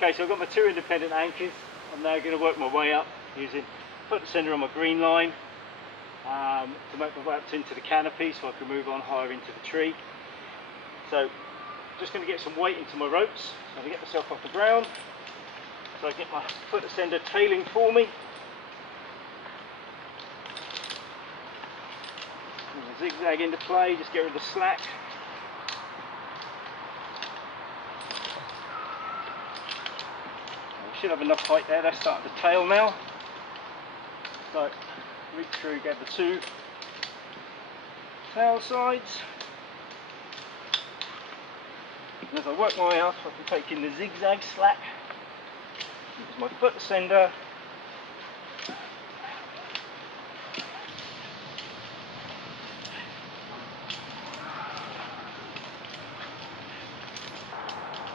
Okay, so I've got my two independent anchors. I'm now going to work my way up using foot center on my green line to make my way up into the canopy so I can move on higher into the tree. So just going to get some weight into my ropes. So to get myself off the ground, so I get my foot ascender tailing for me. Bring the zigzag into play, just get rid of the slack. I should have enough height there, that's starting to tail now. So reach through, get the two tail sides. And as I work my way up, I can take in the zigzag slack. Use my foot ascender.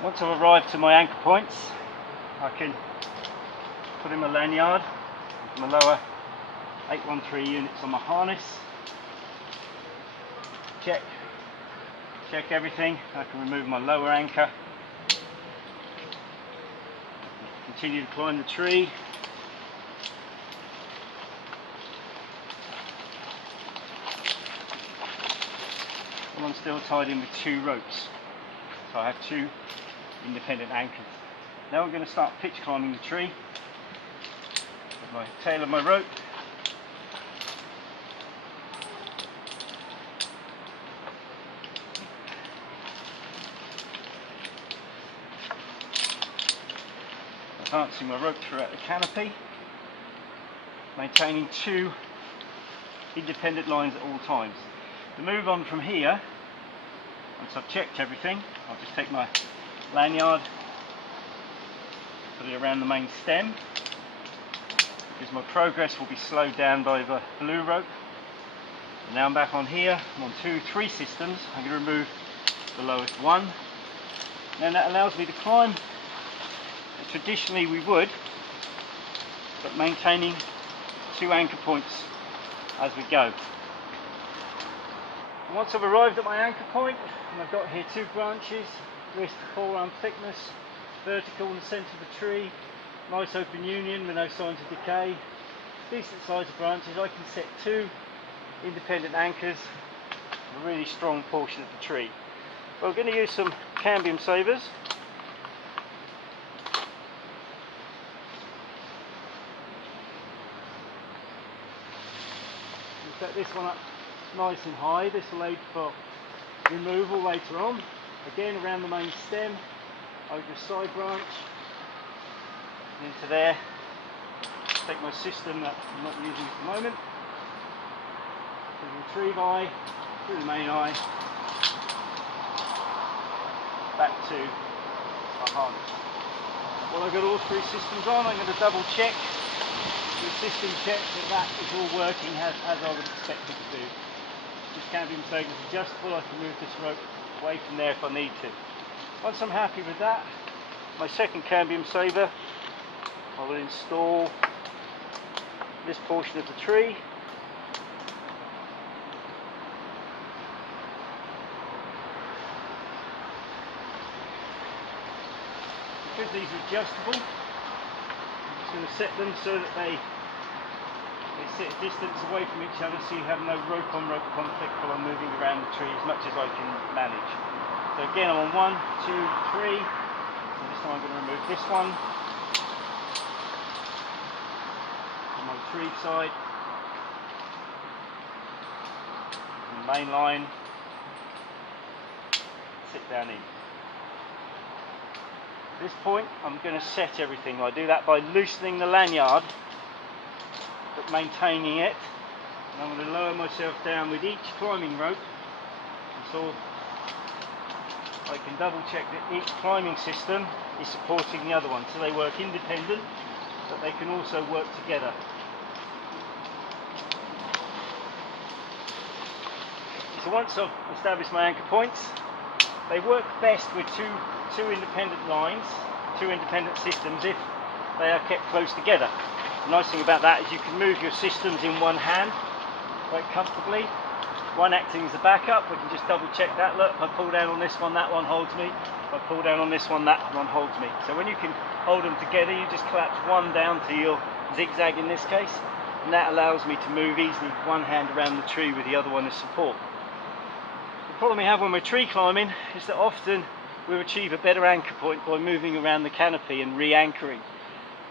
Once I've arrived to my anchor points, I can put in my lanyard, my lower 813 units on my harness. Check everything. I can remove my lower anchor. Continue to climb the tree. And I'm still tied in with two ropes. So I have two independent anchors. Now I'm going to start pitch climbing the tree with my tail of my rope. Advancing my rope throughout the canopy, maintaining two independent lines at all times. To move on from here, once I've checked everything, I'll just take my lanyard, put it around the main stem, because my progress will be slowed down by the blue rope. And now I'm back on here, I'm on 2-3 systems. I'm going to remove the lowest one. Then that allows me to climb traditionally we would, but maintaining two anchor points as we go. And once I've arrived at my anchor point, and I've got here two branches, wrist to forearm thickness, vertical in the centre of the tree, nice open union with no signs of decay, decent size of branches, I can set two independent anchors on a really strong portion of the tree. Well, we're going to use some cambium savers. Set this one up nice and high. This will aid for removal later on. Again around the main stem, over a side branch, into there. Take my system that I'm not using at the moment. Through the retrieve eye, through the main eye, back to my harness. Well, I've got all three systems on. I'm going to double check the system check that is all working as I would expect it to do. This cambium saver is adjustable. I can move this rope away from there if I need to. Once I'm happy with that, my second cambium saver, I will install this portion of the tree. Because these are adjustable, I'm just going to set them so that they sit a distance away from each other, so you have no rope on rope conflict while I'm moving around the tree as much as I can manage. So again, I'm on 1, 2, 3. So this time I'm going to remove this one on my retrieve side, and the main line, sit down in. At this point I'm going to set everything. I do that by loosening the lanyard but maintaining it, and I'm going to lower myself down with each climbing rope until I can double check that each climbing system is supporting the other one, so they work independent but they can also work together. So once I've established my anchor points, they work best with two independent lines, two independent systems if they are kept close together. The nice thing about that is you can move your systems in one hand quite comfortably. one acting as a backup. We can just double check that. Look, if I pull down on this one, that one holds me. If I pull down on this one, that one holds me. So when you can hold them together, you just collapse one down to your zigzag in this case, and that allows me to move easily one hand around the tree with the other one as support. The problem we have when we're tree climbing is that often we'll achieve a better anchor point by moving around the canopy and re-anchoring.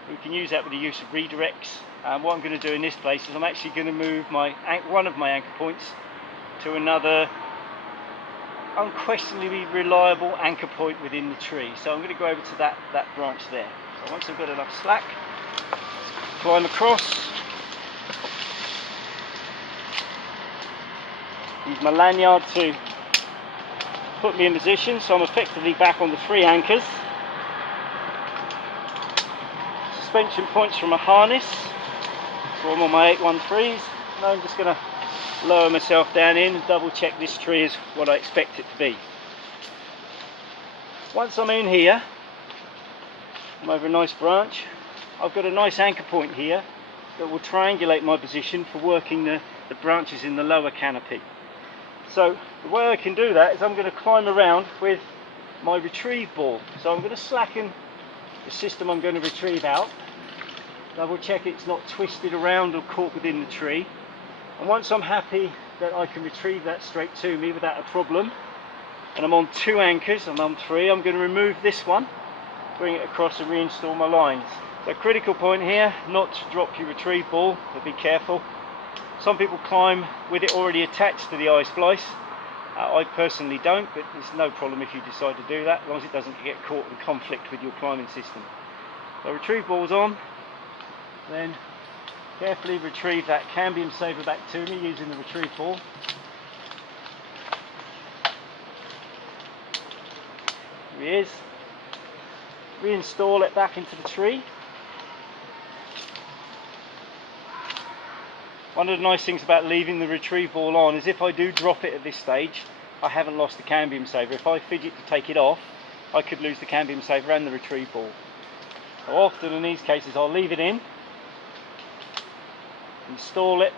We can use that with the use of redirects. What I'm going to do in this place is I'm actually going to move one of my anchor points to another unquestionably reliable anchor point within the tree. So I'm going to go over to that branch there. So once I've got enough slack, climb across, use my lanyard to put me in position, so I'm effectively back on the 3 anchors. Suspension points from a harness, so I'm on my 813s. Now I'm just going to lower myself down in and double check this tree is what I expect it to be. Once I'm in here, I'm over a nice branch. I've got a nice anchor point here that will triangulate my position for working the branches in the lower canopy. So the way I can do that is I'm going to climb around with my retrieve ball. So I'm going to slacken the system I'm going to retrieve out, double check it's not twisted around or caught within the tree, and once I'm happy that I can retrieve that straight to me without a problem, and I'm on 2 anchors, I'm on 3, I'm going to remove this one, bring it across and reinstall my lines. The critical point here, not to drop your retrieve ball, but be careful. Some people climb with it already attached to the I-splice. I personally don't, but there's no problem if you decide to do that, as long as it doesn't get caught in conflict with your climbing system. So retrieve ball's on, then carefully retrieve that cambium saver back to me using the retrieve ball. Here he is. Reinstall it back into the tree. One of the nice things about leaving the retrieve ball on is if I do drop it at this stage, I haven't lost the cambium saver. If I fidget to take it off, I could lose the cambium saver and the retrieve ball. So often in these cases I'll leave it in, install it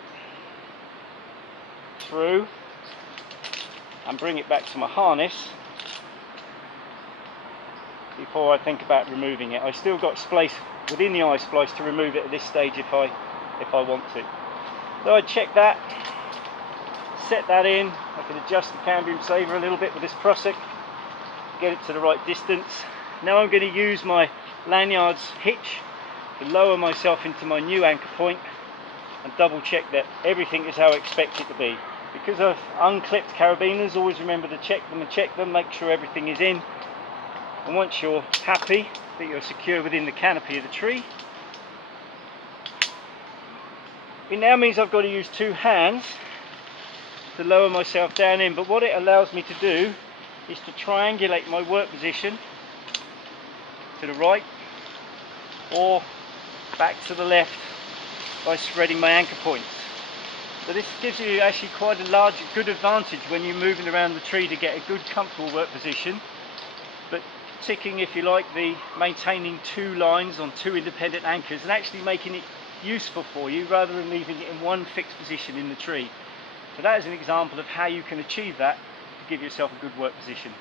through and bring it back to my harness before I think about removing it. I still got space within the I-splice to remove it at this stage if I want to. So I check that, set that in. I can adjust the cambium saver a little bit with this prusik, get it to the right distance. Now I'm going to use my lanyard's hitch to lower myself into my new anchor point and double check that everything is how I expect it to be. Because I've unclipped carabiners, always remember to check them and check them, make sure everything is in. And once you're happy that you're secure within the canopy of the tree, it now means I've got to use 2 hands to lower myself down in, but what it allows me to do is to triangulate my work position to the right or back to the left by spreading my anchor points. So this gives you actually quite a good advantage when you're moving around the tree to get a good comfortable work position, but ticking, if you like, maintaining 2 lines on 2 independent anchors and actually making it useful for you rather than leaving it in one fixed position in the tree. So that is an example of how you can achieve that to give yourself a good work position.